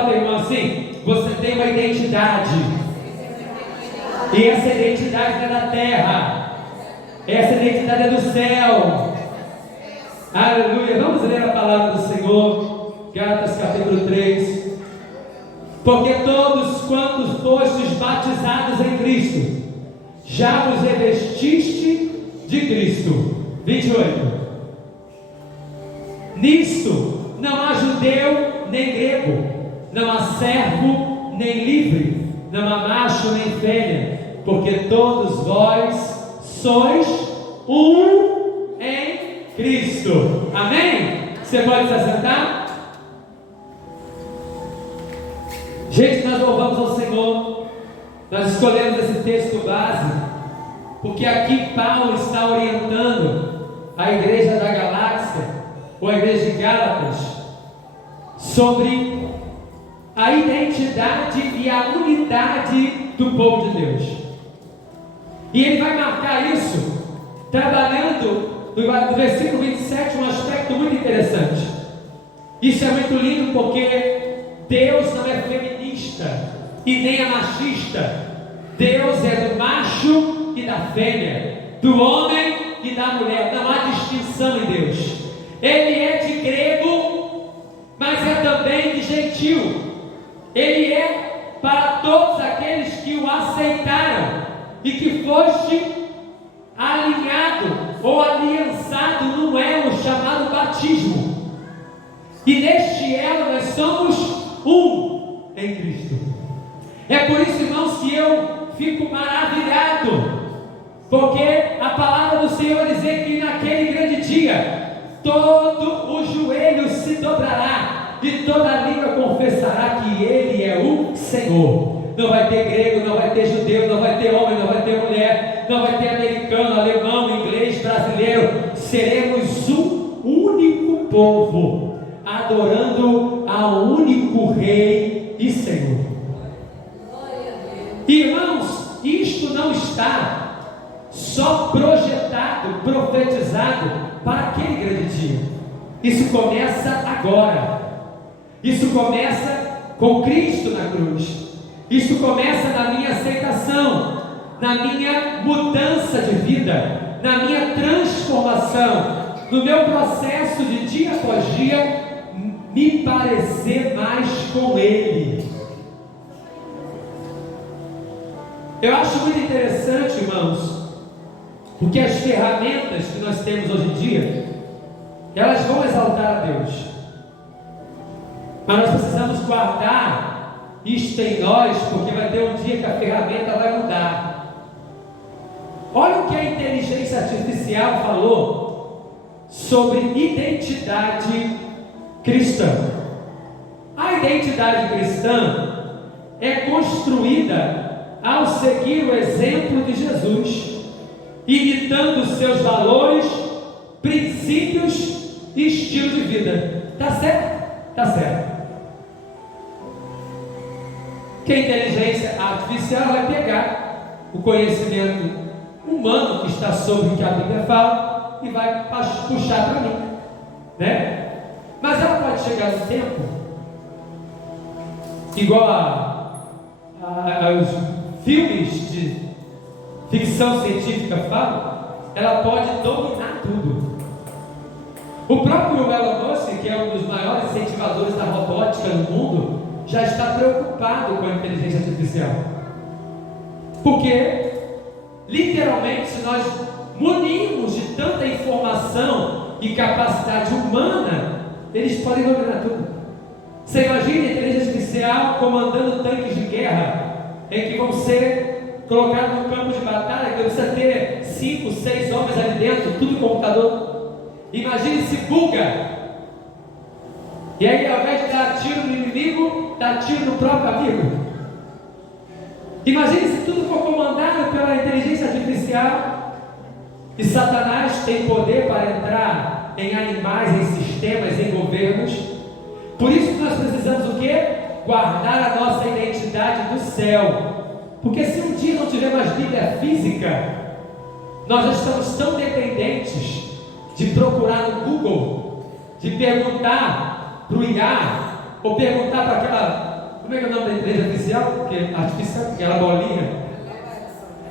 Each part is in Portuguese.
para o teu irmão assim: você tem uma identidade, e essa identidade não é da terra, essa identidade é do céu. Aleluia. Vamos ler a palavra do Senhor, Gálatas capítulo 3. Porque todos quantos fostes batizados em Cristo, já vos revestiste de Cristo. 28. Nisto não há judeu nem grego, não há servo nem livre, não há macho nem fêmea, porque todos vós sois um em Cristo. Amém? Você pode se assentar? Gente, nós louvamos ao Senhor. Nós escolhemos esse texto base porque aqui Paulo está orientando a igreja da Galáxia, ou a igreja de Gálatas, sobre a identidade e a unidade do povo de Deus. E ele vai marcar isso trabalhando no versículo 27 um aspecto muito interessante. Isso é muito lindo porque Deus não é feminista e nem é machista. Deus é do macho e da fêmea, do homem e da mulher. Não há distinção em Deus. Ele é de grego, mas é também de gentil. Ele é para todos aqueles que o aceitaram e que foste alinhado ou aliançado num elo chamado batismo. E neste elo nós somos um em Cristo. É por isso, irmãos, que eu fico maravilhado, porque a palavra do Senhor diz que naquele grande dia todo o joelho se dobrará e toda língua confessará que Ele é o Senhor. Não vai ter grego, não vai ter judeu, não vai ter homem, não vai ter mulher, não vai ter americano, alemão, inglês, brasileiro. Seremos um único povo, adorando ao único Rei e Senhor. Irmãos, isto não está só projetado, profetizado para aquele grande dia. Isso começa agora. Isso começa com Cristo na cruz. Isso começa na minha aceitação, na minha mudança de vida, na minha transformação, no meu processo de dia após dia me parecer mais com Ele. Eu acho muito interessante, irmãos, porque as ferramentas que nós temos hoje em dia, elas vão exaltar a Deus, mas nós precisamos guardar isto em nós, porque vai ter um dia que a ferramenta vai mudar. Olha o que a inteligência artificial falou sobre identidade cristã. A identidade cristã é construída ao seguir o exemplo de Jesus, imitando seus valores, princípios e estilo de vida. Tá certo? Tá certo. Que a inteligência artificial vai pegar o conhecimento humano que está sobre o que a Bíblia fala e vai puxar para mim, né? Mas ela pode chegar no tempo, igual aos filmes de ficção científica falam, ela pode dominar tudo. O próprio Elon Musk, que é um dos maiores incentivadores da robótica no mundo, já está preocupado com a inteligência artificial, porque literalmente, se nós munirmos de tanta informação e capacidade humana, eles podem dominar tudo. Você imagina a inteligência artificial comandando tanques de guerra, em que vão ser colocados no campo de batalha, que precisa ter 5, 6 homens ali dentro, tudo computador. Imagine se buga, e aí ao invés de dar tiro no inimigo, dá tiro no próprio amigo. Imagine se tudo for comandado pela inteligência artificial, e Satanás tem poder para entrar em animais, em sistemas, em governos. Por isso que nós precisamos o quê? Guardar a nossa identidade do céu, porque se um dia não tiver mais Bíblia física, nós já estamos tão dependentes de procurar no Google, de perguntar para o IA, ou perguntar para aquela Como é que é o nome da inteligência artificial? Porque artificial, aquela bolinha.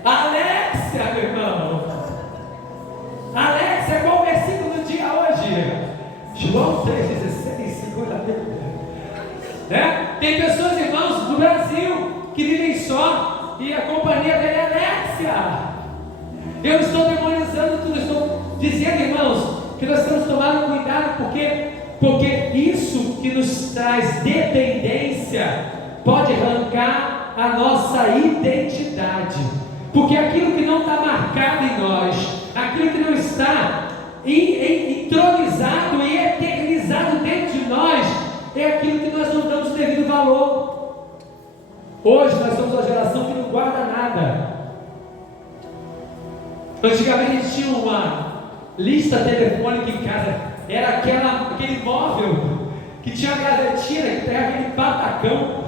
Alexia, meu irmão. Alexia, qual o versículo do dia hoje? João 3,16, coisa linda. Né? Tem pessoas, irmãos, do Brasil que vivem só e a companhia dele é Alexia. Eu não estou demonizando tudo, estou dizendo, irmãos, que nós estamos tomando cuidado, porque isso que nos traz dependência pode arrancar a nossa identidade. Porque aquilo que não está marcado em nós, aquilo que não está entronizado e eternizado dentro de nós, é aquilo que nós não damos devido valor. Hoje nós somos uma geração que não guarda nada. Antigamente a gente tinha uma lista telefônica em casa, era aquele móvel que tinha a gavetinha, que pegava aquele patacão.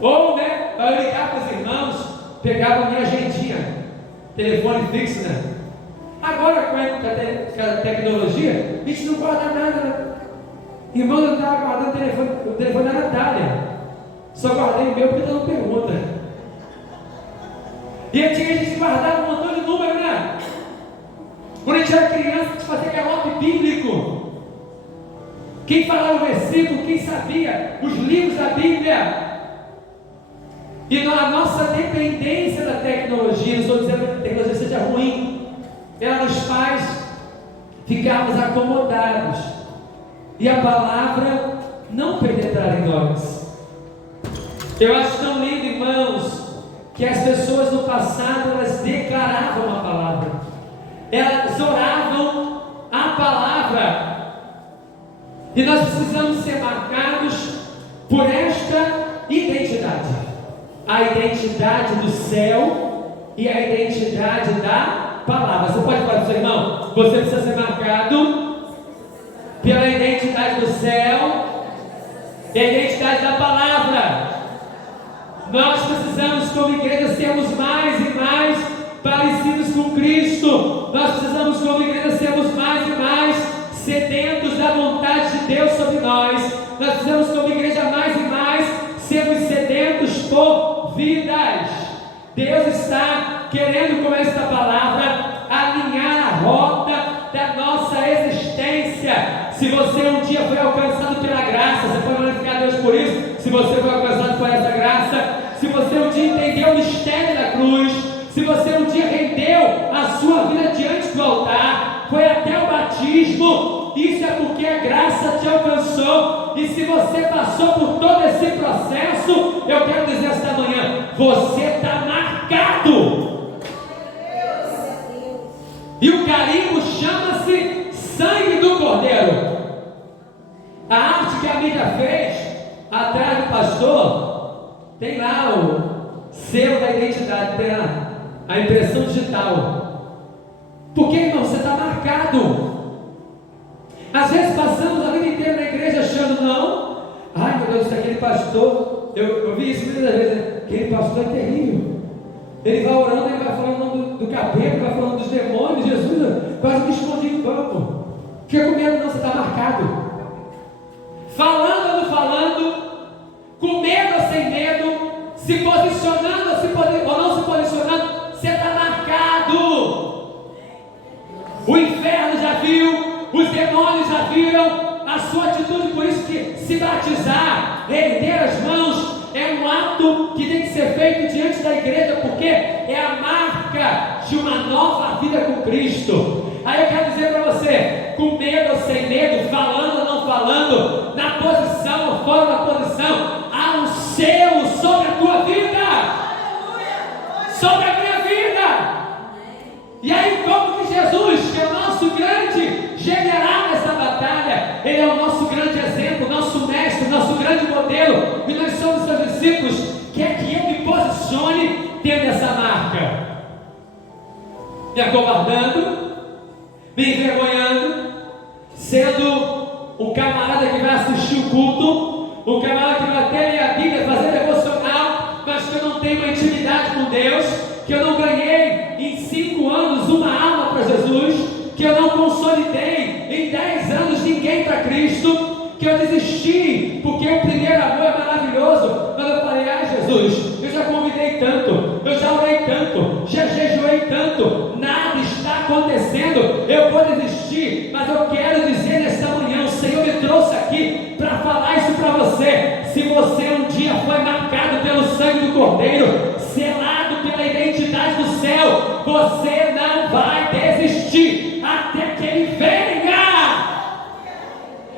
Ou, né, para eu ligar para os irmãos, pegava a minha agendinha, telefone fixo, né? Agora com a tecnologia, a gente não guarda nada, né? Irmão, eu não estava guardando o telefone da Natália, só guardei o meu porque não pergunta. E antigamente a gente guardava um montão de número, né? Quando a gente era criança, a gente fazia galope bíblico. Quem falava o versículo, quem sabia os livros da Bíblia. E a nossa dependência da tecnologia, não estou dizendo que a tecnologia seja ruim, ela nos faz ficarmos acomodados e a palavra não penetrar em nós. Eu acho tão lindo, irmãos, que as pessoas no passado elas declaravam a palavra, elas oravam a palavra, e nós precisamos ser marcados por esta identidade. A identidade do céu e a identidade da palavra. Você pode falar para o seu irmão? Você precisa ser marcado pela identidade do céu e a identidade da palavra. Nós precisamos, como igreja, sermos mais e mais parecidos com Cristo. Nós precisamos, como igreja, sermos mais e mais sedentos da vontade de Deus sobre nós. Nós precisamos, como igreja, mais e mais sermos sedentos por vidas. Deus está querendo, com esta palavra, alinhar a rota da nossa existência. Se você um dia foi alcançado pela graça, você pode glorificar a Deus por isso. Se você foi alcançado por essa graça, se você um dia entendeu o mistério da cruz, se você um dia rendeu a sua vida diante do altar, foi até o batismo, isso é porque a graça te alcançou. E se você passou por todo esse processo, eu quero dizer esta manhã, você está marcado. E o carimbo chama-se sangue do Cordeiro. A arte que a mídia fez atrás do pastor tem lá o selo da identidade, tem a impressão digital. Porque, irmão, você está marcado. Às vezes passamos a vida inteira na igreja achando, não, ai meu Deus, aquele pastor, eu vi isso muitas vezes, né? Aquele pastor é terrível. Ele vai orando, ele vai falando o nome do capeta, vai falando dos demônios, Jesus quase que escondido em campo. Fica com medo não, você está marcado. Falando ou não falando, com medo ou sem medo, se posicionando ou não se posicionando, você está marcado. O inferno já viu, os demônios já viram a sua atitude, por isso que se batizar, erguer as mãos, é um ato que tem que ser feito diante da igreja, porque é a marca de uma nova vida com Cristo. Aí eu quero dizer para você, com medo ou sem medo, falando ou não falando, na posição ou fora da posição, há um selo sobre a tua vida, sobre a minha vida. E aí, como que Jesus, que é o nosso grande general nessa batalha, ele é o nosso grande exemplo, nosso mestre, nosso grande modelo, e nós somos seus discípulos, quer que eu me posicione dentro dessa marca? Me acovardando, me envergonhando, sendo um camarada que vai assistir o culto, um camarada que vai até ler a Bíblia, fazer devocional, mas que eu não tenho uma intimidade com Deus, que eu não ganhei em 5 anos uma alma para Jesus, que eu não consolidei em 10 anos ninguém para Cristo, que que eu desisti, porque o primeiro amor é maravilhoso. Mas eu falei: ah, Jesus, eu já convidei tanto, eu já orei tanto, já jejuei tanto, nada está acontecendo, eu vou desistir. Mas eu quero dizer nesta manhã: o Senhor me trouxe aqui para falar isso para você. Se você um dia foi marcado pelo sangue do Cordeiro, selado pela identidade do céu, você não vai desistir até que Ele venha.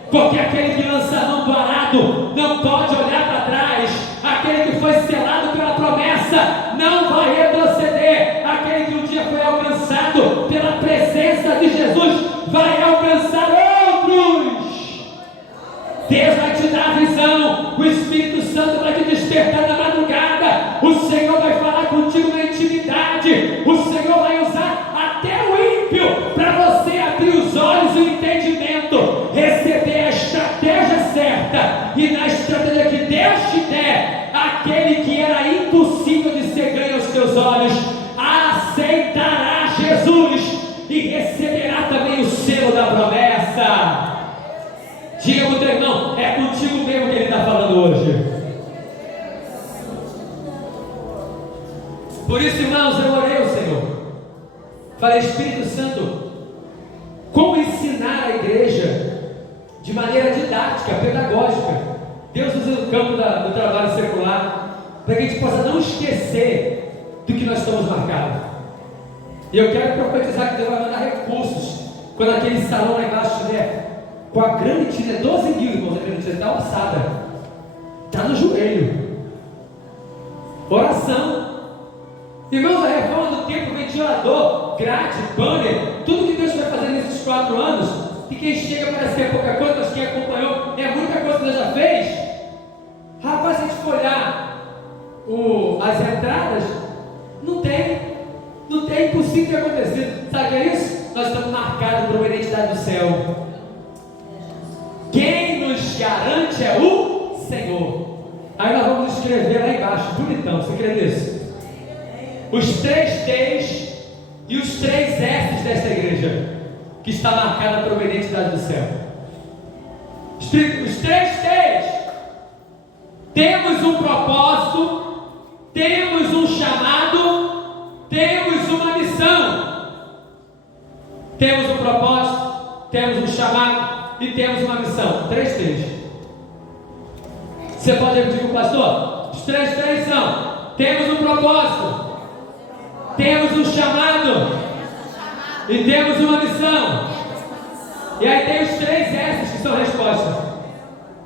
Porque aquele que lança a mão do arado não pode olhar para trás. Aquele que foi selado pela promessa não vai retroceder. Aquele que um dia foi alcançado pela presença de Jesus vai alcançar outros. Deus vai te dar visão, o Espírito Santo vai te despertar na madrugada, o Senhor vai falar contigo na intimidade, o Senhor vai usar até o ímpio para você abrir os olhos e o entendimento, receber a estratégia certa. E na estratégia que Deus te der, aquele que era impossível de ser ganho aos teus olhos aceitará Jesus e receberá também o selo da promessa. Diga para o teu irmão: é contigo mesmo que Ele está falando hoje. Por isso, irmãos, eu orei ao Senhor, falei: Espírito Santo, como ensinar a igreja de maneira didática, pedagógica. Deus usa o campo do trabalho secular para que a gente possa não esquecer do que nós estamos marcados. E eu quero profetizar que Deus vai mandar recursos quando aquele salão lá embaixo estiver com a granitina, 12 mil, irmãos, a granitina está alçada, está no joelho. Oração. Irmãos, a reforma do templo, ventilador, grade, banner, tudo que Deus vai fazer nesses 4 anos, e quem chega parece que é pouca coisa, mas quem acompanhou é muita coisa que Deus já fez. Rapaz, se a gente for olhar as entradas, não tem impossível de acontecer. Sabe o que é isso? Nós estamos marcados por uma identidade do céu. Quem nos garante é o Senhor. Aí nós vamos escrever lá embaixo, bonitão, você crê nisso? Os 3 T's e os 3 S's desta igreja, que está marcada por uma identidade do céu. Os 3 T's. Temos um propósito, temos um chamado, temos uma missão. Temos um propósito, temos um chamado e temos uma missão. 3 T's. Você pode repetir com o pastor? Os 3 T's são: temos um propósito, temos um chamado e temos uma missão. E aí tem os 3 S's que são a resposta.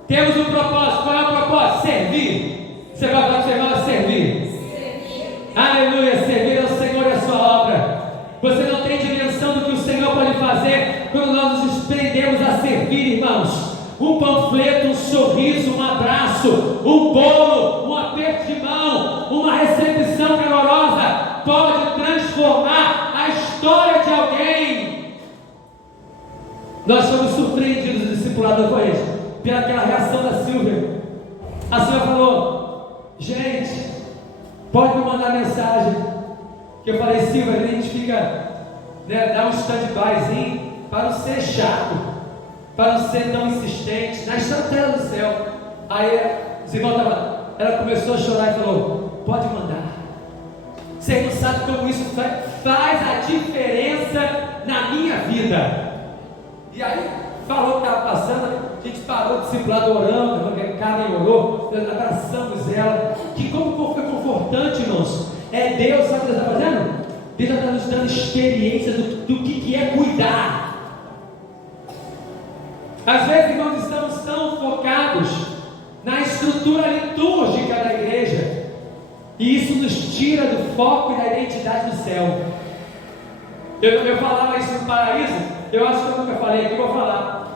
Temos um propósito. Qual é o propósito? Servir. Você vai falar que você vai servir. Aleluia. Servir ao Senhor e a sua obra. Você não tem dimensão do que o Senhor pode fazer quando nós nos desprendemos a servir, irmãos. Um panfleto, um sorriso, um abraço, um bolo, um aperto de mão, uma recepção calorosa pode transformar a história de alguém. Nós fomos surpreendidos, o discipulador foi esse, pelaquela reação da Silvia. A Silvia falou: gente, pode me mandar mensagem. Que eu falei: Silvia, a gente fica, dá um stand-byzinho para não ser chato, para não ser tão insistente na estratégia do céu. Aí os irmãos ela começou a chorar e falou: pode mandar. Você não sabe como isso faz a diferença na minha vida. E aí falou o que estava passando, a gente parou de discipulado orando, a Karen orou, abraçamos ela. Que como foi confortante, irmãos. É Deus, sabe o que Deus está fazendo? Deus está nos dando experiência do que é cuidar. Às vezes, irmãos, estamos tão focados na estrutura litúrgica da igreja, e isso nos tira do foco e da identidade do céu. Eu falava isso no Paraíso, eu acho que eu nunca falei, aqui eu vou falar.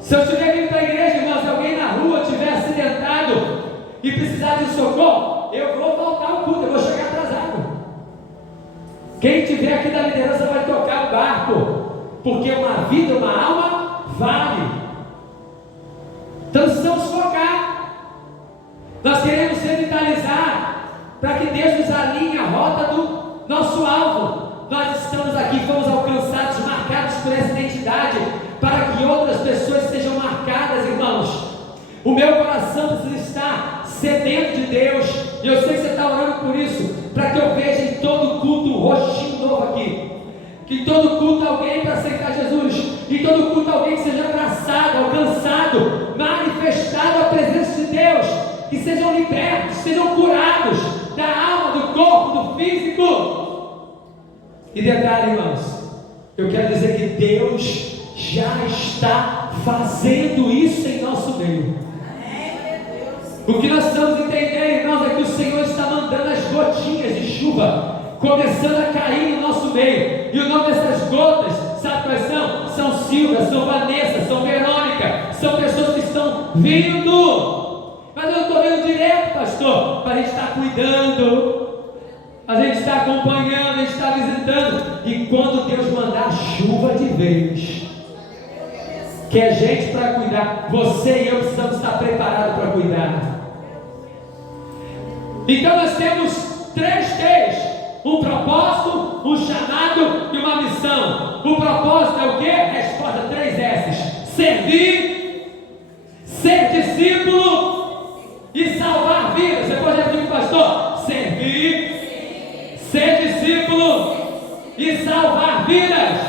Se eu estiver vindo para a igreja, irmãos, se alguém na rua estiver acidentado e precisar de socorro, eu vou voltar ao culto, eu vou chegar atrasado. Quem estiver aqui da liderança vai tocar o barco, porque uma vida, uma alma vale. Então precisamos focar. Nós queremos revitalizar para que Deus nos alinhe a rota do nosso alvo. Nós estamos aqui, fomos alcançados, marcados por essa identidade, para que outras pessoas sejam marcadas O meu coração precisa estar sedento de Deus. E eu sei que você está orando por isso, para que eu veja em todo culto um rostinho novo aqui. Que em todo culto alguém para aceitar Jesus. Em todo culto alguém que seja abraçado, alcançado, manifestado a presença de Deus. Que sejam libertos, sejam curados da alma, do corpo, do físico. E detalhe, irmãos, eu quero dizer que Deus já está fazendo isso em nosso meio. O que nós estamos entendendo, irmãos, é que o Senhor está mandando as gotinhas de chuva começando a cair no nosso meio. E o nome dessas gotas, sabe quais são? São Silvia, são Vanessa, são Verônica. São pessoas que estão vindo. Mas eu não estou vendo direto, pastor. Mas a gente está cuidando, a gente está acompanhando, a gente está visitando. E quando Deus mandar chuva de vez, que é gente para cuidar, você e eu precisamos estar preparados para cuidar. Então nós temos 3 T's: um propósito, um chamado e uma missão. O propósito é o quê? Resposta 3 S's: servir, ser discípulo e salvar vidas. Você pode repetir, pastor? Servir, ser discípulo e salvar vidas.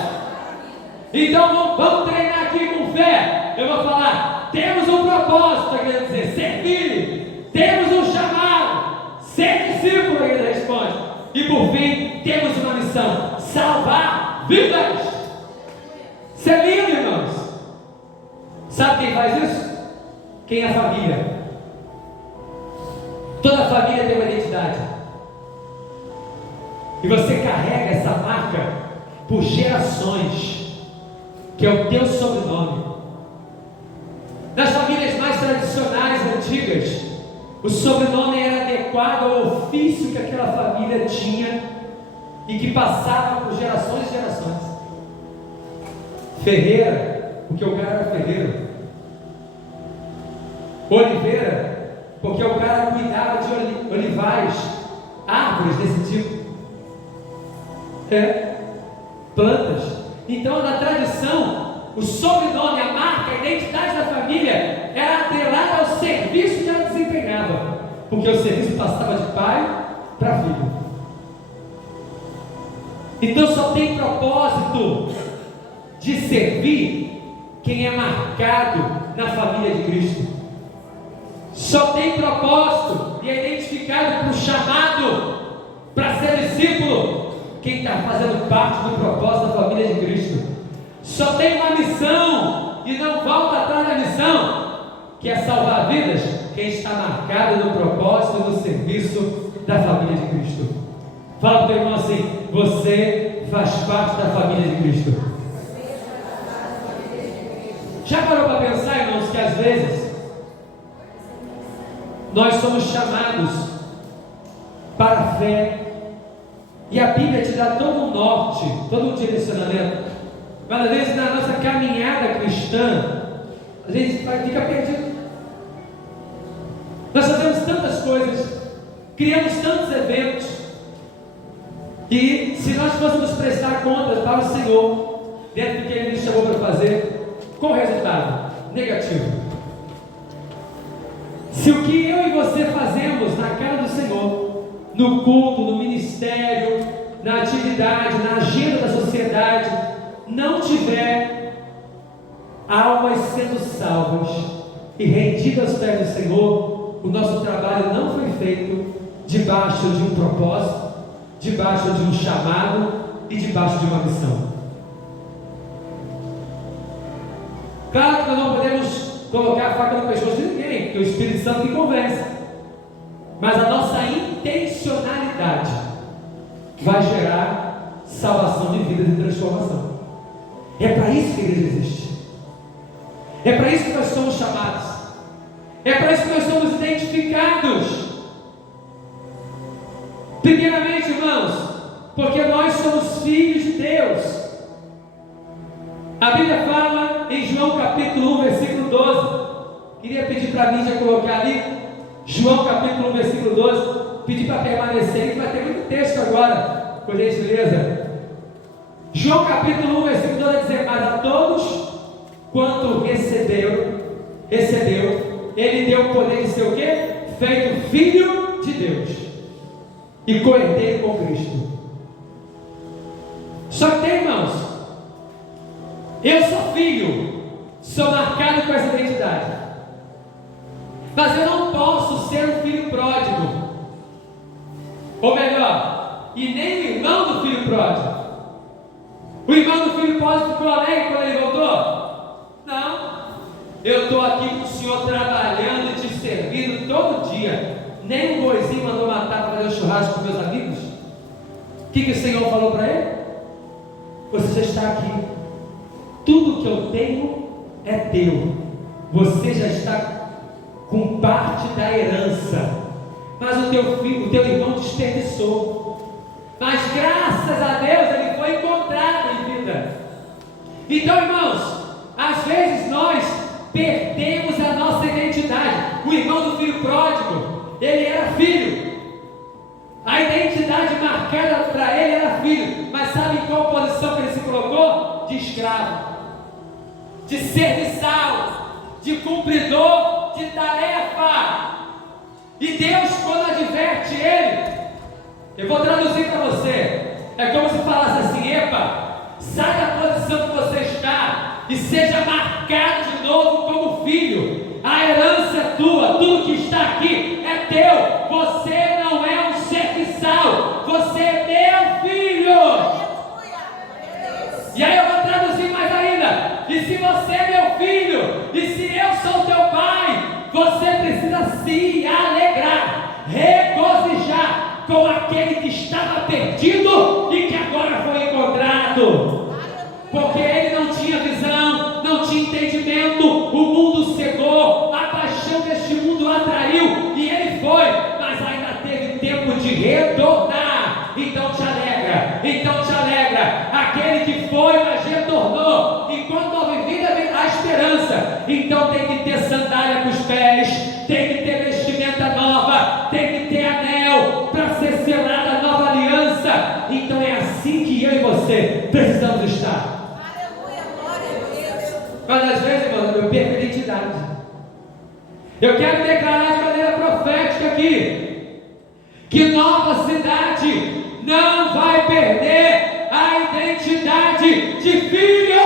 Então vamos treinar aqui com fé. Eu vou falar: temos um propósito, quer dizer, servir. Temos um chamado, ser discípulo, a igreja responde. E por fim, temos uma missão: salvar vidas. Isso é lindo, irmãos. Sabe quem faz isso? Quem é a família. Toda família tem uma identidade. E você carrega essa marca por gerações, que é o teu sobrenome. Nas famílias mais tradicionais, antigas, o sobrenome era adequado ao ofício que aquela família tinha e que passava por gerações e gerações. Ferreira, porque o cara era ferreiro. Oliveira, porque o cara cuidava de olivais, árvores desse tipo. Plantas. Então, na tradição, o sobrenome, a marca, a identidade da família era atrelada ao serviço que ela desempenhava, porque o serviço passava de pai para filho. Então só tem propósito de servir quem é marcado na família de Cristo. Só tem propósito e é identificado por chamado para ser discípulo quem está fazendo parte do propósito da família de Cristo. Só tem uma missão e não volta atrás da missão, que é salvar vidas, quem está marcado no propósito e no serviço da família de Cristo. Fala para o teu irmão assim: você faz parte da família de Cristo. Já parou para pensar, irmãos, que às vezes nós somos chamados para a fé, e a Bíblia te dá todo um norte, todo um direcionamento, mas às vezes na nossa caminhada cristã a gente fica perdido. Nós fazemos tantas coisas, criamos tantos eventos, e se nós fôssemos prestar contas para o Senhor dentro do que Ele nos chamou para fazer, qual o resultado? Negativo. Se o que eu e você fazemos na casa do Senhor, no culto, no ministério, na atividade, na agenda da sociedade, não tiver almas sendo salvas e rendidas aos pés do Senhor, o nosso trabalho não foi feito debaixo de um propósito, debaixo de um chamado e debaixo de uma missão. Claro que nós não podemos colocar a faca no pescoço de ninguém, porque o Espírito Santo que convence, mas a nossa intencionalidade vai gerar salvação de vidas e transformação. É para isso que a igreja existe. É para isso que nós somos chamados. É para isso que nós somos identificados. Primeiramente, irmãos, porque nós somos filhos de Deus. A Bíblia fala em João capítulo 1, versículo 12. Queria pedir para a mídia colocar ali João capítulo 1, versículo 12. Pedir para permanecer, que vai ter muito texto agora, por gentileza. João capítulo 1, versículo 12 vai dizer: mas a todos quanto recebeu, Ele deu o poder de ser o quê? Feito filho de Deus e coerdeiro com Cristo. Só que tem, irmãos, eu sou filho, sou marcado com essa identidade, mas eu não posso ser um filho pródigo, ou melhor, e nem o irmão do filho pródigo. O irmão do filho pródigo ficou alegre quando ele voltou? Não. Eu estou aqui com o Senhor trabalhando e te servindo todo dia. Nem um boizinho mandou matar para fazer um churrasco com meus amigos. O que o Senhor falou para ele? Você já está aqui. Tudo que eu tenho é teu. Você já está com parte da herança. Mas o teu filho, o teu irmão desperdiçou. Mas graças a Deus ele foi encontrado em vida. Então, irmãos, às vezes nós perdemos a nossa identidade. O irmão do filho pródigo, ele era filho. A identidade marcada para ele era filho. Mas sabe em qual posição que ele se colocou? De escravo, de serviçal, de cumpridor de tarefa. E Deus, quando adverte ele, eu vou traduzir para você, é como se falasse assim: epa, sai da posição que você está e seja marcado de novo como filho. A herança é tua, tudo que está aqui é teu. Você não é um serviçal, você é meu filho. E aí eu vou traduzir mais ainda: e se você é meu filho, e se eu sou teu pai, você precisa se alegrar, regozijar com aquele que estava perdido e que agora foi encontrado. Porque ele não tinha visão, não tinha entendimento, o mundo cegou, a paixão deste mundo o atraiu e ele foi, mas ainda teve tempo de retornar. Então te alegra, aquele que foi, mas retornou. Enquanto houve vida, a esperança. Então tem que ter sandália para os pés, tem que ter vestimenta nova, tem que ter anel para ser selada a nova aliança. Então é assim que eu e você precisamos estar. Mas às vezes, irmão, eu perco a identidade. Eu quero declarar de maneira profética aqui que Nova Cidade não vai perder a identidade de filho.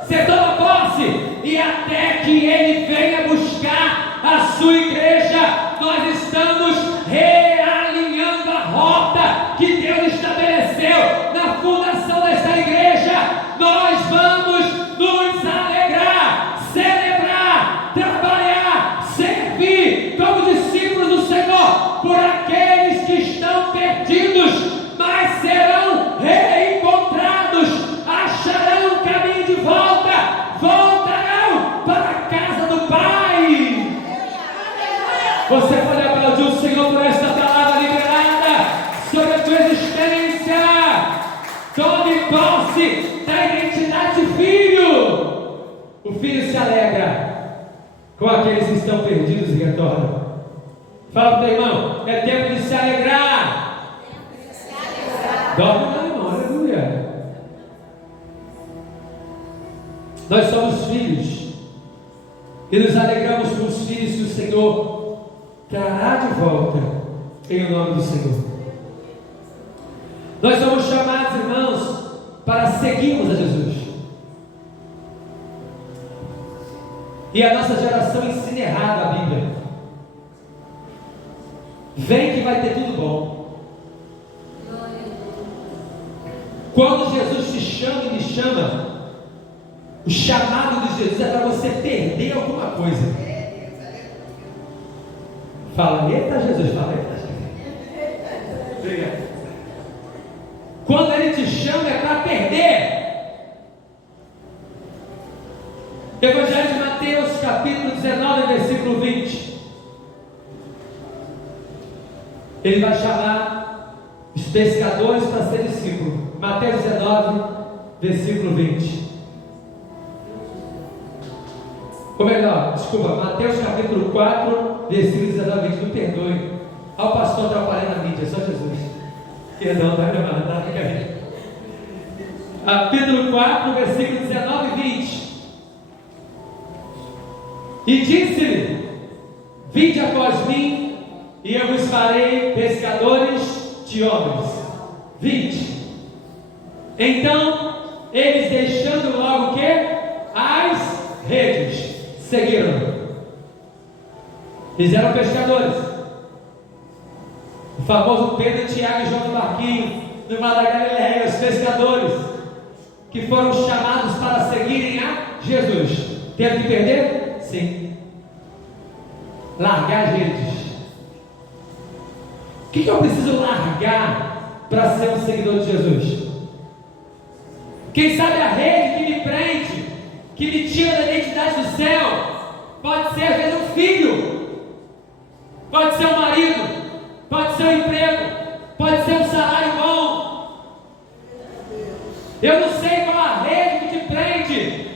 Você toma posse, e até que ele venha buscar a sua igreja, nós estamos realinhando a rota que Deus estabeleceu na fundação desta igreja. Nós vamos nos alegrar, celebrar, trabalhar, servir como discípulos do Senhor por aqueles que estão perdidos, mas serão reencontrados, acharão o caminho de volta, voltarão para a casa do Pai. Você pode aplaudir o Senhor por esta palavra liberada sobre a tua existência. Tome posse da identidade de filho. O filho se alegra com aqueles que estão perdidos e retornam. Fala para o teu irmão: é tempo de se alegrar. Dorme não, irmão, aleluia. Nós somos filhos e nos alegramos com os filhos que o Senhor trará de volta em nome do Senhor. Nós somos chamados, irmãos, para seguirmos a Jesus. E a nossa geração ensina errado a Bíblia. Vem que vai ter tudo bom. Quando Jesus te chama e me chama, o chamado de Jesus é para você perder alguma coisa. Fala, eita Jesus, fala, eita Jesus. Obrigado. Quando ele te chama é para perder. Evangelho de Mateus, capítulo 19, versículo 20. Ele vai chamar os pescadores para ser discípulo. Mateus 19, versículo 20. Ou melhor, desculpa, Mateus capítulo 4, versículo 19, 20. Me perdoe. Olha o pastor atrapalhando a mídia, só Jesus. Perdão, vai me mandar, fica aí. Capítulo 4, versículo 19 e 20. E disse-lhe: vinde após mim, e eu vos farei pescadores de homens. 20. Então, eles deixando logo o quê? As redes, seguiram. Eles eram pescadores. O famoso Pedro, Tiago e João do barquinho, no mar da Galileia, os pescadores, que foram chamados para seguirem a Jesus. Teve que perder? Sim. Largar as redes. O que eu preciso largar para ser um seguidor de Jesus? Quem sabe a rede que me prende, que me tira da identidade do céu, pode ser às vezes um filho, pode ser um marido, pode ser um emprego, pode ser um salário bom. Eu não sei qual a rede que te prende.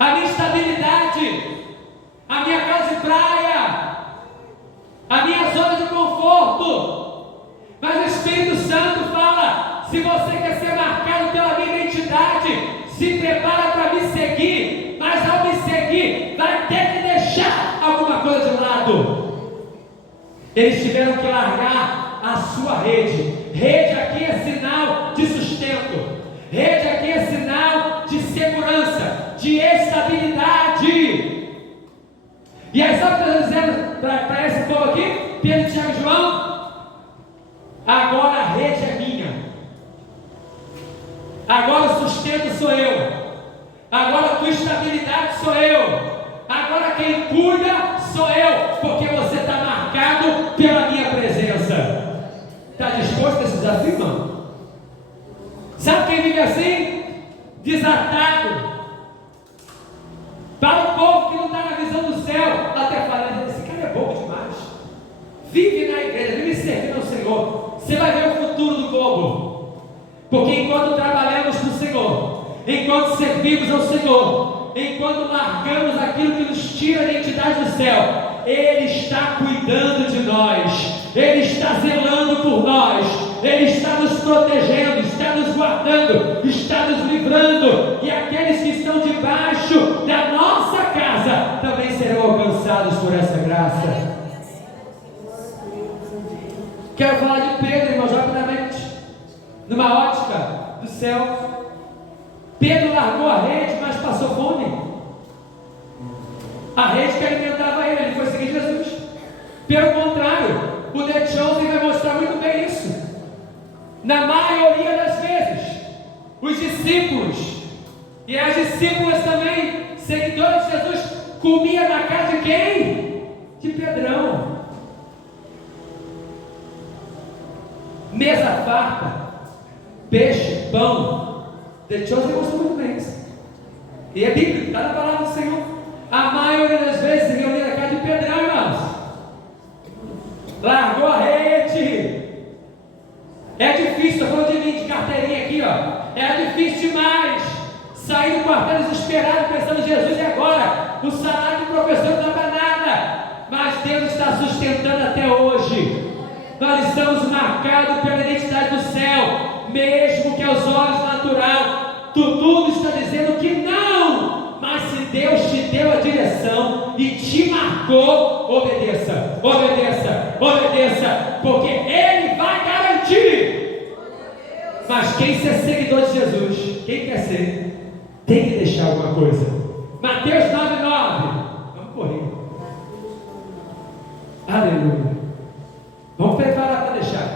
A minha estabilidade, a minha casa de praia, a minha zona de conforto. Mas o Espírito Santo fala: se você quer ser marcado pela minha identidade, se prepara para me seguir, mas ao me seguir, vai ter que deixar alguma coisa de lado. Eles tiveram que largar a sua rede. Rede aqui é sinal de sustento. Rede aqui é sinal de segurança, de estabilidade. E aí sabe o que eu estou dizendo para esse povo aqui? Pedro, Tiago e João? Agora a rede é minha. Agora o sustento sou eu. Agora a tua estabilidade sou eu. Agora quem cuida sou eu, porque você está marcado pela minha presença. Está disposto a esse desafio, irmão? Sabe quem vive assim? Desatado. Para o povo que não está na visão do céu, até falando: esse cara é bobo demais. Vive na igreja, vive servindo ao Senhor. Você vai ver o futuro do bobo. Porque enquanto trabalhamos para o Senhor, enquanto servimos ao Senhor, enquanto largamos aquilo que nos tira a identidade do céu, Ele está cuidando de nós, Ele está zelando por nós, Ele está nos protegendo, está nos guardando, está nos livrando. E aqueles que estão debaixo da nossa casa também serão alcançados por essa graça. Quero falar de Pedro, irmãos, rapidamente, numa ótica do céu. Pedro largou a rede, mas passou fome. A rede que alimentava ele foi seguir Jesus. Pelo contrário, o The Chosen vai mostrar muito bem isso. Na maioria das vezes, os discípulos e as discípulas também, seguidores de Jesus, comiam na casa de quem? De Pedrão. Mesa farta, peixe, pão. The Chosen mostrou muito bem isso. E é bíblico, está na palavra do Senhor. A maioria das vezes se reunia na casa de Pedrão, irmãos. Largou a rede. É difícil, estou falando de mim, de carteirinha aqui, ó. É difícil demais sair do quartel desesperado pensando: Jesus, e agora? O salário do professor não dá nada. Mas Deus está sustentando até hoje. Nós estamos marcados pela identidade do céu, mesmo que aos olhos natural tudo está dizendo que não. Mas se Deus te deu a direção e te marcou, obedeça, obedeça, obedeça, porque Ele vai garantir. Mas quem ser seguidor de Jesus, quem quer ser, tem que deixar alguma coisa. Mateus 9,9. Vamos correr. Aleluia. Vamos preparar para deixar.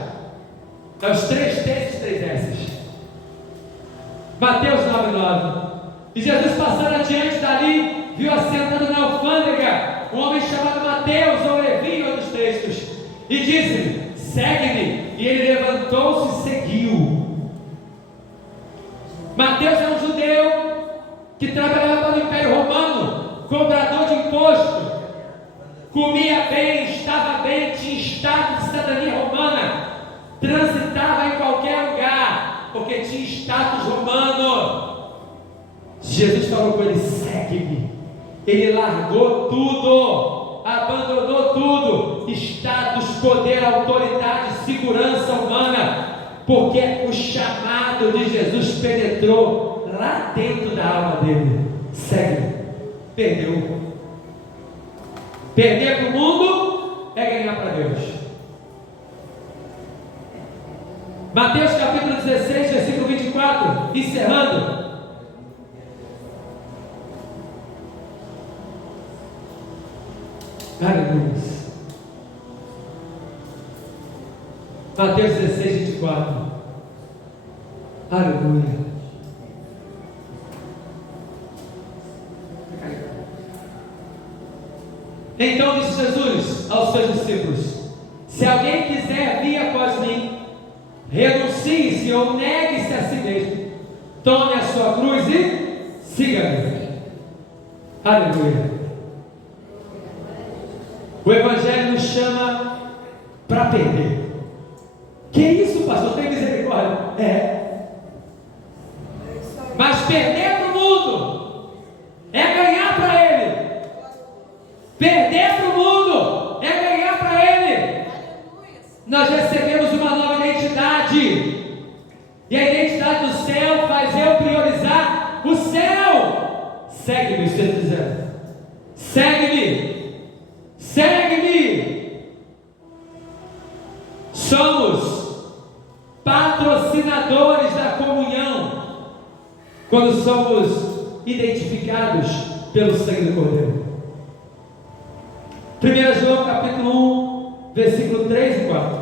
É os 3 T's e os 3 S's. Mateus 9,9. E Jesus, passando adiante dali, viu assentado na alfândega um homem chamado Mateus, ou Levi, em outros textos, e disse-lhe: segue-me. E ele levantou-se e seguiu. Mateus é um judeu que trabalhava para o Império Romano, cobrador de imposto, comia bem, estava bem, tinha estado de cidadania romana, transitava em qualquer lugar, porque tinha status romano. Jesus falou com ele: segue-me. Ele largou tudo, abandonou tudo, status, poder, autoridade, segurança humana, porque o chamado de Jesus penetrou lá dentro da alma dele. Segue-me. Perdeu. Perder para o mundo é ganhar para Deus. Mateus capítulo 16, versículo 24, encerrando. Aleluia. Mateus 16, 24. Aleluia. Então disse Jesus aos seus discípulos: se alguém quiser vir após mim, renuncie-se ou negue-se a si mesmo, tome a sua cruz e siga-me. Aleluia. O Evangelho nos chama para perder. Que isso, pastor? Tem misericórdia? É. Mas perder para o mundo é ganhar para Ele. Perder para o mundo é ganhar para Ele. Nós recebemos uma nova identidade. E a identidade do céu faz eu priorizar o céu. Segue-me, se Ele quiser. Segue-me. Segue-me. Somos patrocinadores da comunhão quando somos identificados pelo sangue do Cordeiro. 1 João capítulo 1, versículo 3 e 4.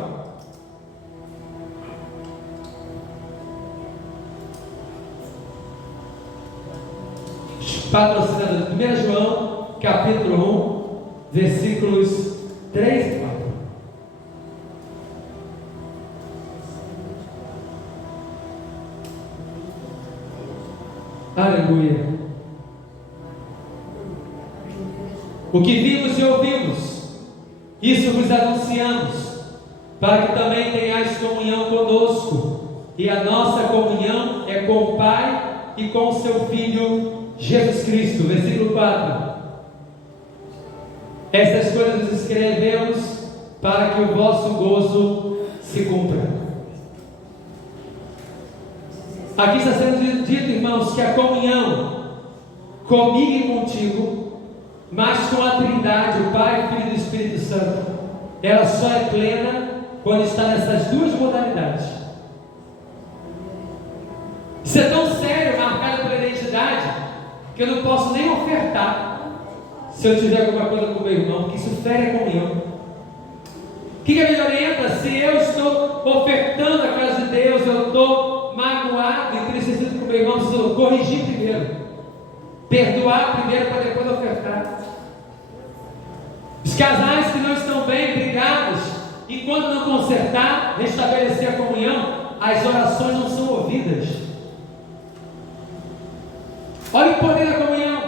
Patrocinadores. 1 João capítulo 1, versículos 3 e 4. Aleluia. O que vimos e ouvimos, isso vos anunciamos, para que também tenhais comunhão conosco. E a nossa comunhão é com o Pai e com o seu Filho Jesus Cristo. Versículo 4. Essas coisas escrevemos para que o vosso gozo se cumpra. Aqui está sendo dito, irmãos, que a comunhão comigo e contigo, mas com a Trindade, o Pai, o Filho e o Espírito Santo, ela só é plena quando está nessas duas modalidades. Isso é tão sério, marcado pela identidade, que eu não posso nem ofertar se eu tiver alguma coisa com o meu irmão, porque isso fere a comunhão. O que me orienta? Se eu estou ofertando a casa de Deus, eu estou magoado e entristecido com o meu irmão, preciso corrigir primeiro, perdoar primeiro para depois ofertar. Os casais que não estão bem, brigados, enquanto não consertar, restabelecer a comunhão, as orações não são ouvidas. Olha o poder da comunhão.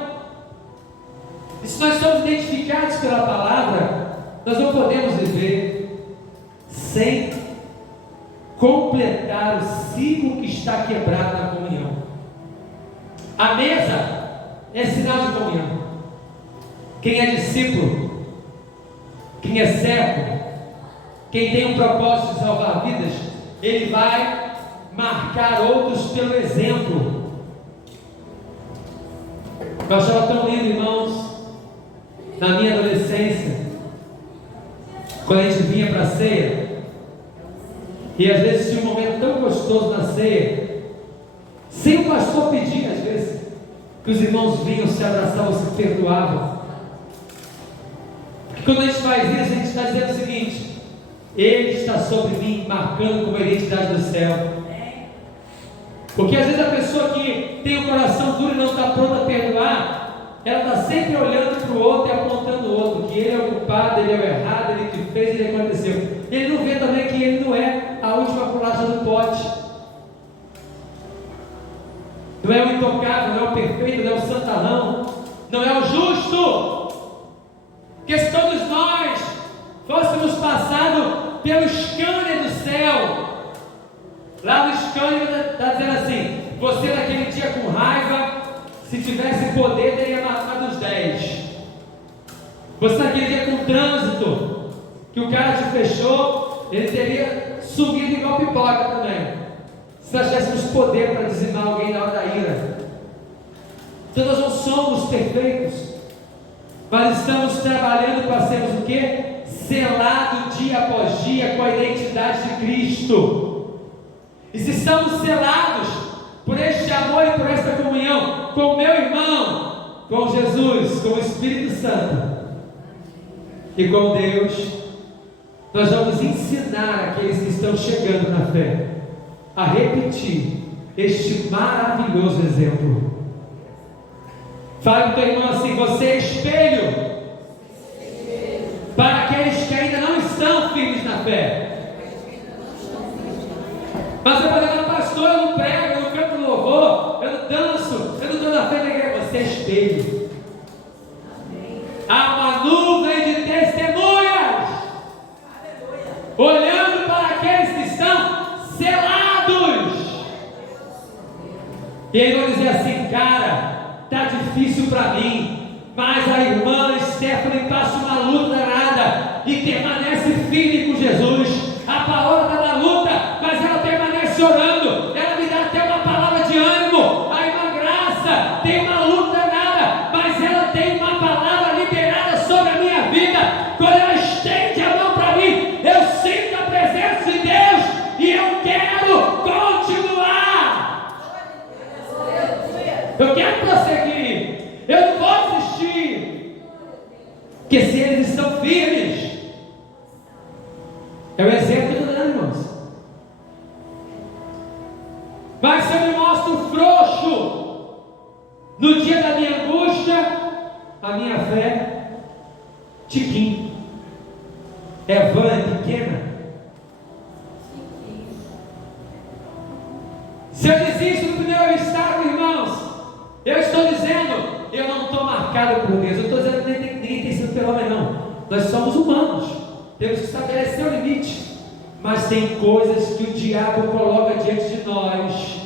E se nós somos identificados pela palavra, nós não podemos viver sem completar o ciclo que está quebrado na comunhão. A mesa é sinal de comunhão. Quem é discípulo, quem é servo, quem tem um propósito de salvar vidas, ele vai marcar outros pelo exemplo. Eu achava tão lindo, irmãos, na minha adolescência, quando a gente vinha para a ceia, e às vezes tinha um momento tão gostoso na ceia, sem o pastor pedir, às vezes, que os irmãos vinham, se abraçavam, se perdoavam. Porque quando a gente faz isso, a gente está dizendo o seguinte: Ele está sobre mim, marcando como a identidade do céu. Porque às vezes a pessoa que tem o coração duro e não está pronta a perdoar, ela está sempre olhando para o outro e apontando o outro, que ele é o culpado, ele é o errado, ele que fez, ele aconteceu. Ele não vê também que ele não é a última bolacha do pote, não é o intocável, não é o perfeito, não é o santarrão, não é o justo. Porque se todos nós fôssemos passados pelo scanner do céu, lá no scanner está dizendo assim: você naquele dia com raiva, se tivesse poder, teria matado os 10. Você naquele dia com trânsito, que o cara te fechou, ele teria subido igual pipoca também, se nós tivéssemos poder para dizimar alguém na hora da ira. Então nós não somos perfeitos. mas estamos trabalhando para sermos o quê? Selado dia após dia com a identidade de Cristo. E se estamos selados por este amor e por esta comunhão com o meu irmão, com Jesus, com o Espírito Santo e com Deus, nós vamos ensinar aqueles que estão chegando na fé a repetir este maravilhoso exemplo. Fala para o teu irmão assim: você é espelho para aqueles que ainda não estão firmes na fé. Mas eu falo, pastor, eu não prego, eu não canto louvor, eu não danço, eu não estou na fé da igreja. Você é espelho. Há uma nuvem de testemunhas olhando para aqueles que estão selados. E aí vão dizer assim: cara, está difícil para mim, mas a irmã Stephanie passa uma luta danada e permanece firme com Jesus. A Paola está na luta, mas ela permanece orando, ela me dá até uma palavra de ânimo. A irmã Graça tem uma luta danada, mas ela tem uma palavra liberada sobre a minha vida. Quando ela estende a mão para mim, eu sinto a presença de Deus e eu quero continuar. Eu quero prosseguir, eu não vou desistir, porque se eles estão firmes, é o exemplo que eu estou dando, irmãos. Mas se eu me mostro frouxo no dia da minha angústia, a minha fé, tiquinho, é vã, é pequena. Se eu desisto no primeiro obstáculo, irmãos, eu estou dizendo, eu não estou marcado por Deus. Eu estou dizendo que ninguém tem sido fenômeno, não. Nós somos humanos, temos que estabelecer o limite. Mas tem coisas que o diabo coloca diante de nós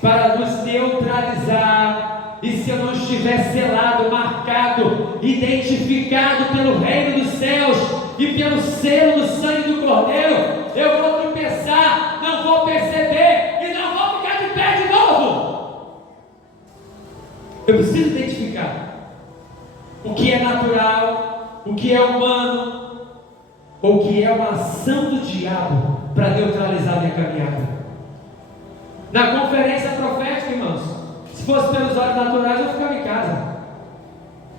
para nos neutralizar. E se eu não estiver selado, marcado, identificado pelo reino dos céus e pelo selo do sangue do Cordeiro, eu vou tropeçar, não vou perceber e não vou ficar de pé de novo. Eu preciso identificar o que é natural, o que é humano, ou que é uma ação do diabo para neutralizar a minha caminhada. Na conferência profética, irmãos, se fosse pelos olhos naturais, eu ficava em casa.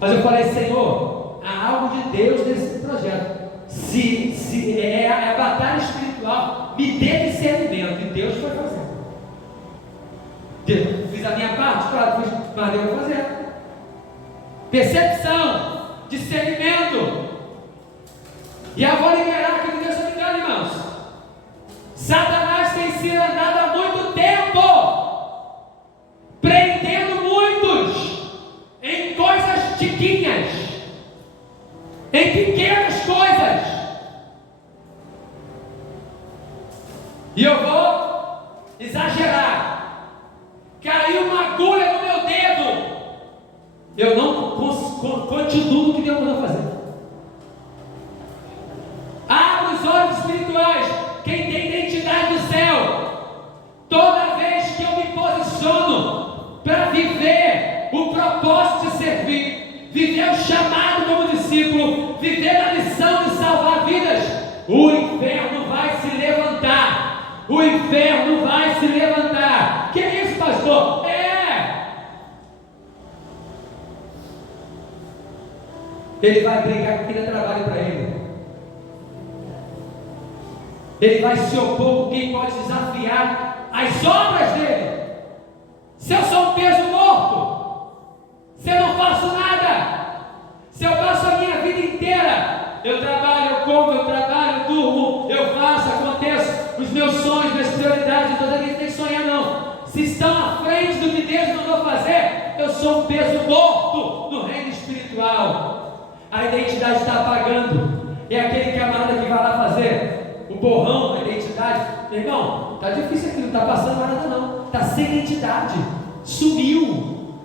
Mas eu falei: Senhor, há algo de Deus nesse projeto. Se é a batalha espiritual, me dê discernimento. E Deus foi fazer. Fiz a minha parte, claro, mas Deus vai fazer. Percepção, discernimento. E eu vou liberar aqui no Deus se não me engano, irmãos. Satanás tem sido andado há muito tempo, prendendo muitos em coisas tiquinhas, em pequenas coisas. E eu vou exagerar. Caiu uma agulha no meu dedo, eu não continuo o que Deus mandou fazer. Abre os olhos espirituais. Quem tem identidade do céu, toda vez que eu me posiciono para viver o propósito de servir, viver o chamado como discípulo, viver a missão de salvar vidas, o inferno vai se levantar. O inferno vai se levantar. Que é isso, pastor? Ele vai brigar com quem dá trabalho para ele. Ele vai se opor com quem pode desafiar as obras dele. Se eu sou um peso morto, se eu não faço nada, se eu passo a minha vida inteira, eu trabalho, eu como, eu trabalho, eu durmo, eu faço, aconteço, os meus sonhos, minhas prioridades, não estou dizendo que tem que sonhar não. Se estão à frente do que Deus mandou fazer, eu sou um peso morto no reino espiritual. A identidade está apagando. É aquele camarada que vai lá fazer o borrão da identidade. Irmão, está difícil aqui, não está passando mais nada não. Está sem identidade. Sumiu.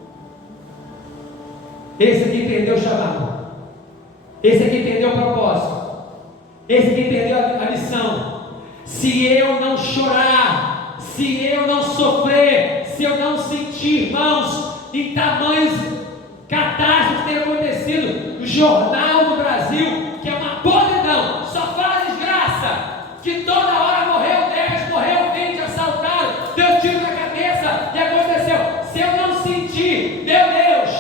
Esse aqui perdeu o chamado. Esse aqui perdeu o propósito. Esse aqui perdeu a missão. Se eu não chorar, se eu não sofrer, se eu não sentir, irmãos, em tamanhos catástrofes que tem acontecido, os jornal do Brasil, que é uma podridão, só fala desgraça, que toda hora morreu 10, morreu 20, assaltaram, deu tiro na cabeça e aconteceu. Se eu não sentir, meu Deus,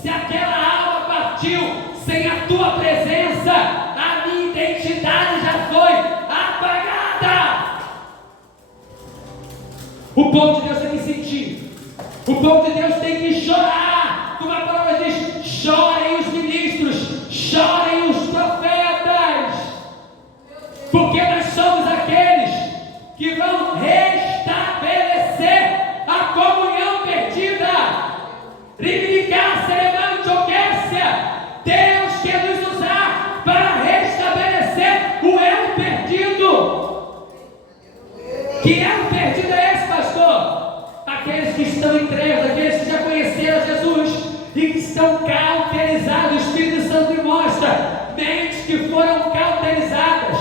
se aquela alma partiu sem a tua presença, a minha identidade já foi apagada. O povo de Deus tem que sentir, o povo de Deus tem que chorar, como a palavra diz: chorem os ministros, chorem os profetas, porque nós somos aqueles que vão restabelecer a comunhão perdida. Reivindicar, Seremante, Deus quer nos usar para restabelecer o elo perdido. Que elo perdido é esse, pastor? Aqueles que estão em trevas, aqueles que já conheceram Jesus e que estão cauterizados. O Espírito Santo me mostra mentes que foram cauterizadas,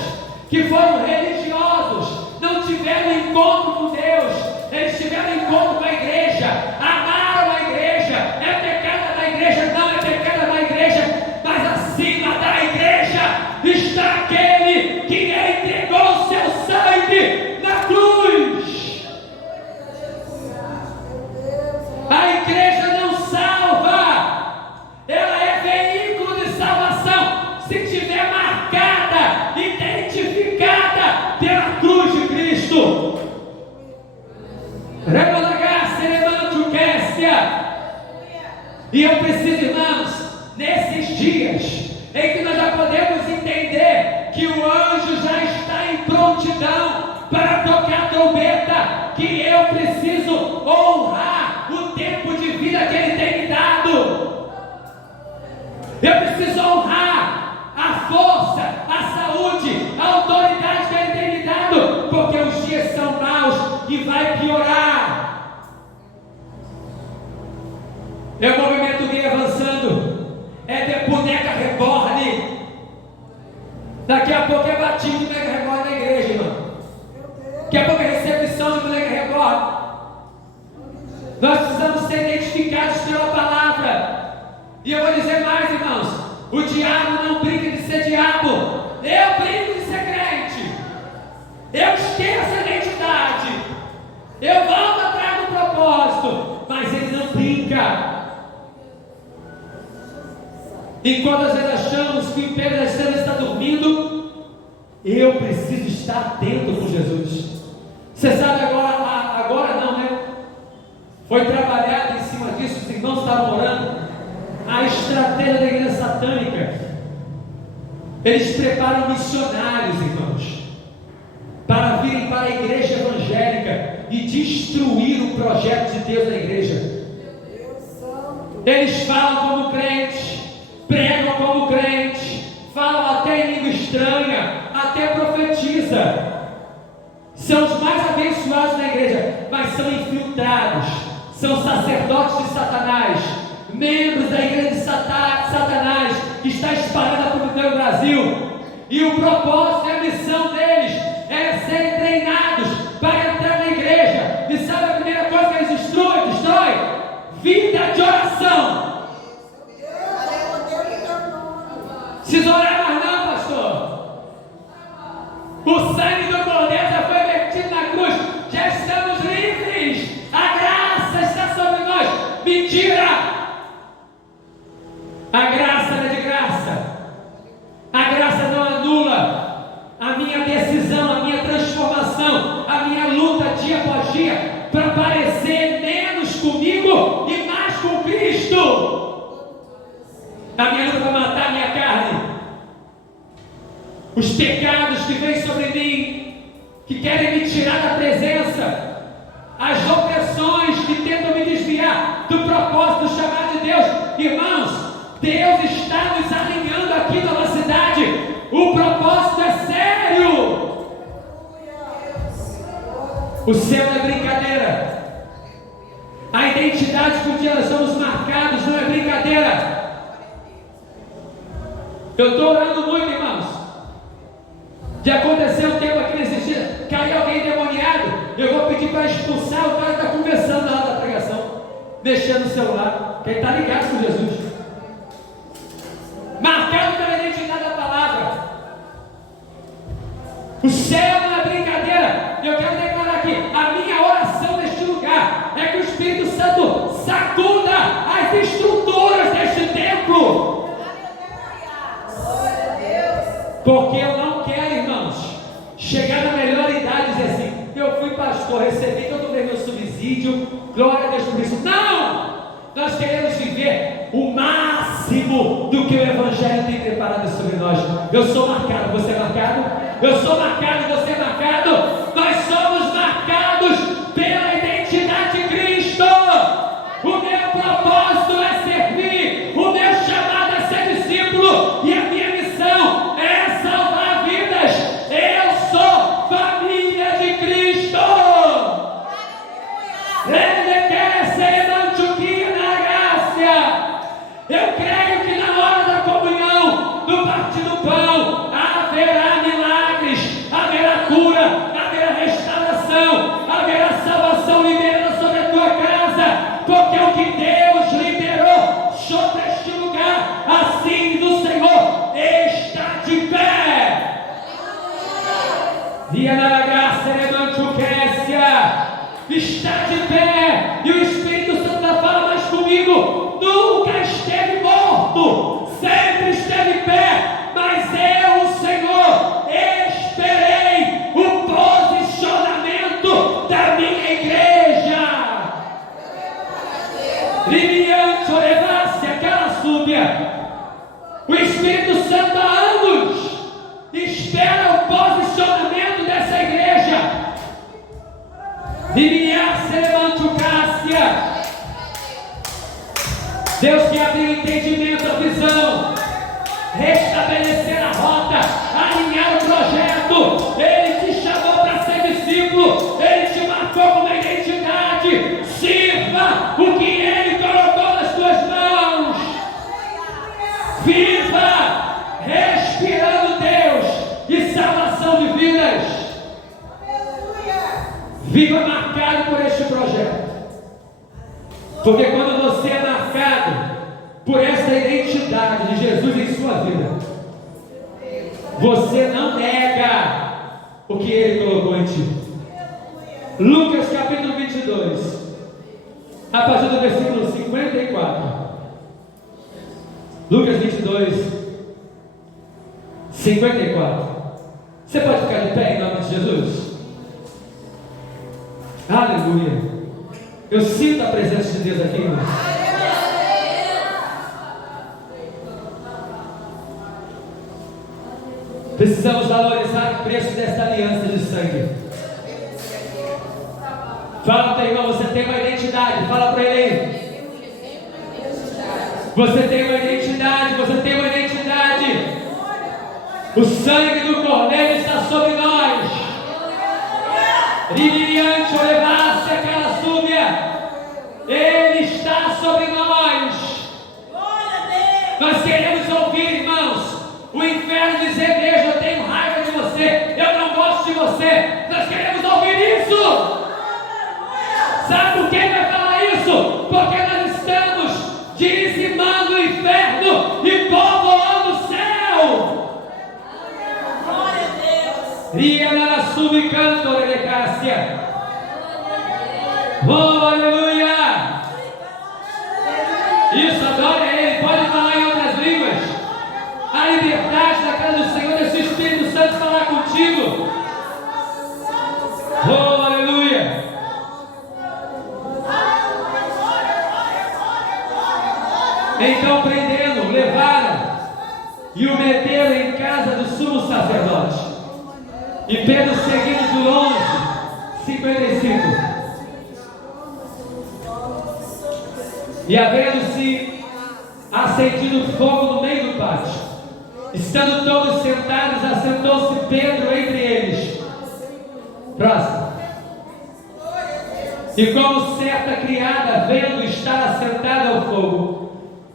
que foram religiosos, não tiveram encontro com Deus, eles tiveram encontro com a igreja, amaram a igreja. É pecado da igreja? Não é pecado da igreja, mas acima da igreja está aquele que entregou o seu sangue na cruz. A igreja não salva, ela é veículo de salvação se tiver marcada, identificada pela cruz de Cristo. E eu preciso, irmãos, nesses dias em que nós já podemos entender que o anjo já está em prontidão para tocar a trombeta, que eu preciso honrar o tempo de vida que Ele tem me dado. Eu preciso honrar a força, a saúde, a autoridade que Ele tem me dado, porque os dias são maus e vai piorar. É o movimento gay avançando, é de boneca reborn. Daqui a pouco é batismo de boneca reborn na igreja, irmão. Daqui a pouco é recepção de boneca reborn. Nós precisamos ser identificados pela palavra. E eu vou dizer mais, irmãos: o diabo não brinca de ser diabo. Eu brinco de ser crente. Eu esqueço a identidade. Eu volto atrás do propósito. Mas ele não brinca. Enquanto nós achamos que o Império das Trevas está dormindo, eu preciso estar atento com Jesus. Você sabe agora não, né? Foi trabalhado em cima disso, os irmãos estavam orando. A estratégia da igreja satânica. Eles preparam missionários, irmãos, para virem para a igreja evangélica e destruir o projeto de Deus na igreja. Eles falam como crentes, pregam como crente, falam até em língua estranha, até profetiza. São os mais abençoados na igreja, mas são infiltrados, são sacerdotes de Satanás, membros da igreja de Satanás, que está espalhada por todo o Brasil. E o propósito e a missão deles é serem treinados para entrar na igreja. E sabe a primeira coisa que eles destroem? Vida de oração. Precisa orar mais não, pastor. O sangue do Cordeiro já foi vertido na cruz. Já estamos livres. A graça está sobre nós. Mentira! A graça não é de graça. A graça não anula a minha decisão, a minha transformação, a minha luta dia após dia para parecer menos comigo e mais com Cristo. A minha luta para matar a minha carne, os pecados que vêm sobre mim, que querem me tirar da presença, as opressões que tentam me desviar do propósito, do chamado de Deus. Irmãos, Deus está nos alinhando aqui na nossa cidade. O propósito é sério. O céu não é brincadeira. A identidade com que nós somos marcados não é brincadeira. Eu estou orando muito, irmãos. De acontecer um tempo aqui nesses dias, cair alguém endemoniado, eu vou pedir para expulsar. O cara está conversando na hora da pregação, mexendo no celular, que ele está ligado com Jesus. Mas Porque eu não quero, irmãos, chegar na melhor idade e dizer assim: eu fui pastor, recebi todo mês meu subsídio, glória a Deus por isso. Não! Nós queremos viver o máximo do que o Evangelho tem preparado sobre nós. Eu sou marcado, você é marcado? Eu sou marcado, você é marcado? Nós somos marcados pela identidade de Cristo. O meu propósito é servir, o meu chamado é ser discípulo, e a minha missão é salvar vidas. Eu sou família de Cristo. Ele quer ser manchuquinha na graça. Eu creio que na hora da comunhão, do partir do pão, haverá milagres, haverá cura, haverá restauração, haverá salvação liberada sobre a tua casa, porque o que Deus liberou sobre este lugar, assim do Senhor, está de pé. E a graça está de pé, e o Espírito Santo não fala mais comigo. Nunca esteve morto, sempre esteve em pé, mas eu, o Senhor, esperei o posicionamento da minha igreja. Liliante, levasse aquela súbia. O Espírito Santo há anos espera o posicionamento dessa igreja. Deus quer abrir o entendimento, a visão, restabelecer a rota, alinhar o projeto. Ele te chamou para ser discípulo, Ele te marcou com uma identidade. Sirva o que Ele colocou nas tuas mãos. Viva respirando Deus e salvação de vidas. Viva marcado por este projeto. Porque quando você é marcado por essa identidade de Jesus em sua vida, você não nega o que Ele colocou em ti. Lucas capítulo 22, a partir do versículo 54. Lucas 22, 54. Você pode ficar de pé em nome de Jesus? Aleluia. Eu sinto a presença de Deus aqui, irmãos. Precisamos valorizar o preço desta aliança de sangue. Fala para o irmão, você tem uma identidade. Fala para ele. Você tem uma identidade, você tem uma identidade. O sangue do Cordeiro está sobre nós. Riviriante, levasse aquela súbia. Ele está sobre nós. Nós queremos ouvir, irmãos, o inferno dizer: Deus, eu tenho raiva de você, eu não gosto de você. Nós queremos ouvir isso. Sabe por que ele vai falar isso? Porque nós estamos dizimando o inferno e povoando o céu. Glória a Deus. E ela sube canto de Cássia. Oh, aleluia. Isso, adora Ele. Pode falar em outras línguas. A liberdade da casa do Senhor é o Espírito Santo falar contigo. Oh, aleluia. Então prenderam, levaram e o meteram em casa do sumo sacerdote. E Pedro seguindo de longe. 55. E havendo-se acendido fogo no meio do pátio, estando todos sentados, assentou-se Pedro entre eles. Próximo. E como certa criada, vendo estar assentada ao fogo,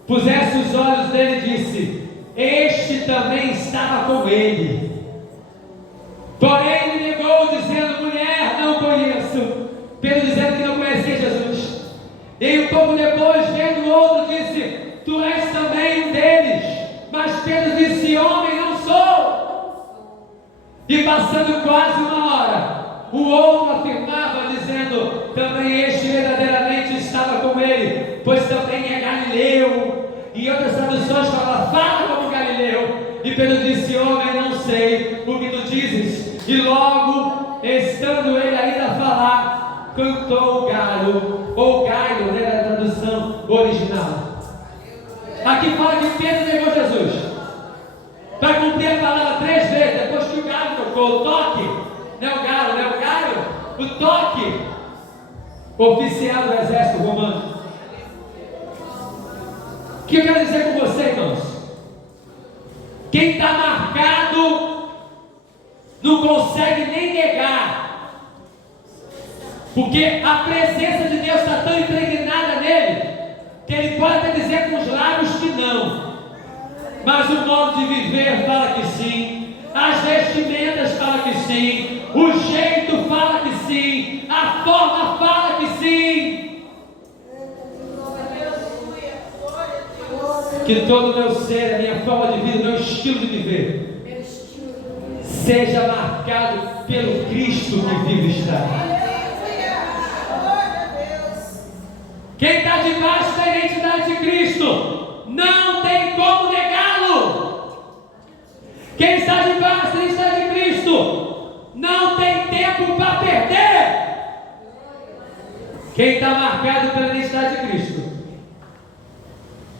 pusesse os olhos nele e disse: este também estava com ele. Porém ele negou, dizendo: mulher, não conheço. Pedro dizendo que não conhecia Jesus. E um pouco depois, vendo o outro, disse: tu és também um deles. Mas Pedro disse: homem, não sou. E passando quase uma hora, o outro afirmava, dizendo: também este verdadeiramente estava com ele, pois também é Galileu. E outras traduções falam: fala como Galileu. E Pedro disse: homem, não sei o que tu dizes. E logo, estando ele ainda a falar, cantou o galo, ou galho, né, na tradução original. Aqui fala que Pedro negou Jesus. Para cumprir a palavra 3 vezes, depois que o galo tocou, o toque, não é o galo, não é o galho, o toque, oficial do exército romano. O que eu quero dizer com você, irmãos? Quem está marcado não consegue nem negar, porque a presença de Deus está tão impregnada nele, que ele pode até dizer com os lábios que não, mas o modo de viver fala que sim, as vestimentas falam que sim, o jeito fala que sim, a forma fala que sim. Que todo o meu ser, a minha forma de vida, o meu estilo de viver seja marcado pelo Cristo que vive está. Quem está debaixo da identidade de Cristo não tem como negá-lo. Quem está debaixo da identidade de Cristo não tem tempo para perder. Quem está marcado pela identidade de Cristo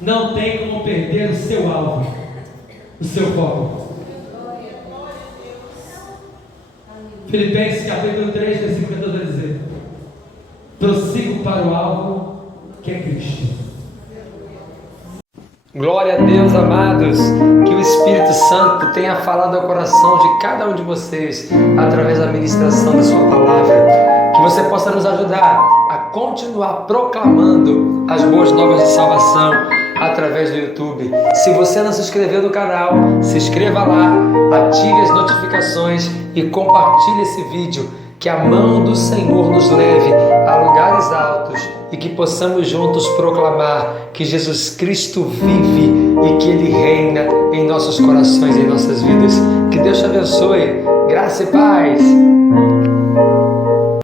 não tem como perder o seu alvo, o seu foco. Filipenses capítulo 3, versículo 14 vai dizer: prossigo para o alvo que é Cristo. Glória a Deus, amados, que o Espírito Santo tenha falado ao coração de cada um de vocês através da ministração da sua palavra, que você possa nos ajudar a continuar proclamando as boas novas de salvação através do YouTube. Se você não se inscreveu no canal, se inscreva lá, ative as notificações e compartilhe esse vídeo, que a mão do Senhor nos leve a lugares altos e que possamos juntos proclamar que Jesus Cristo vive e que Ele reina em nossos corações e em nossas vidas. Que Deus te abençoe. Graça e paz.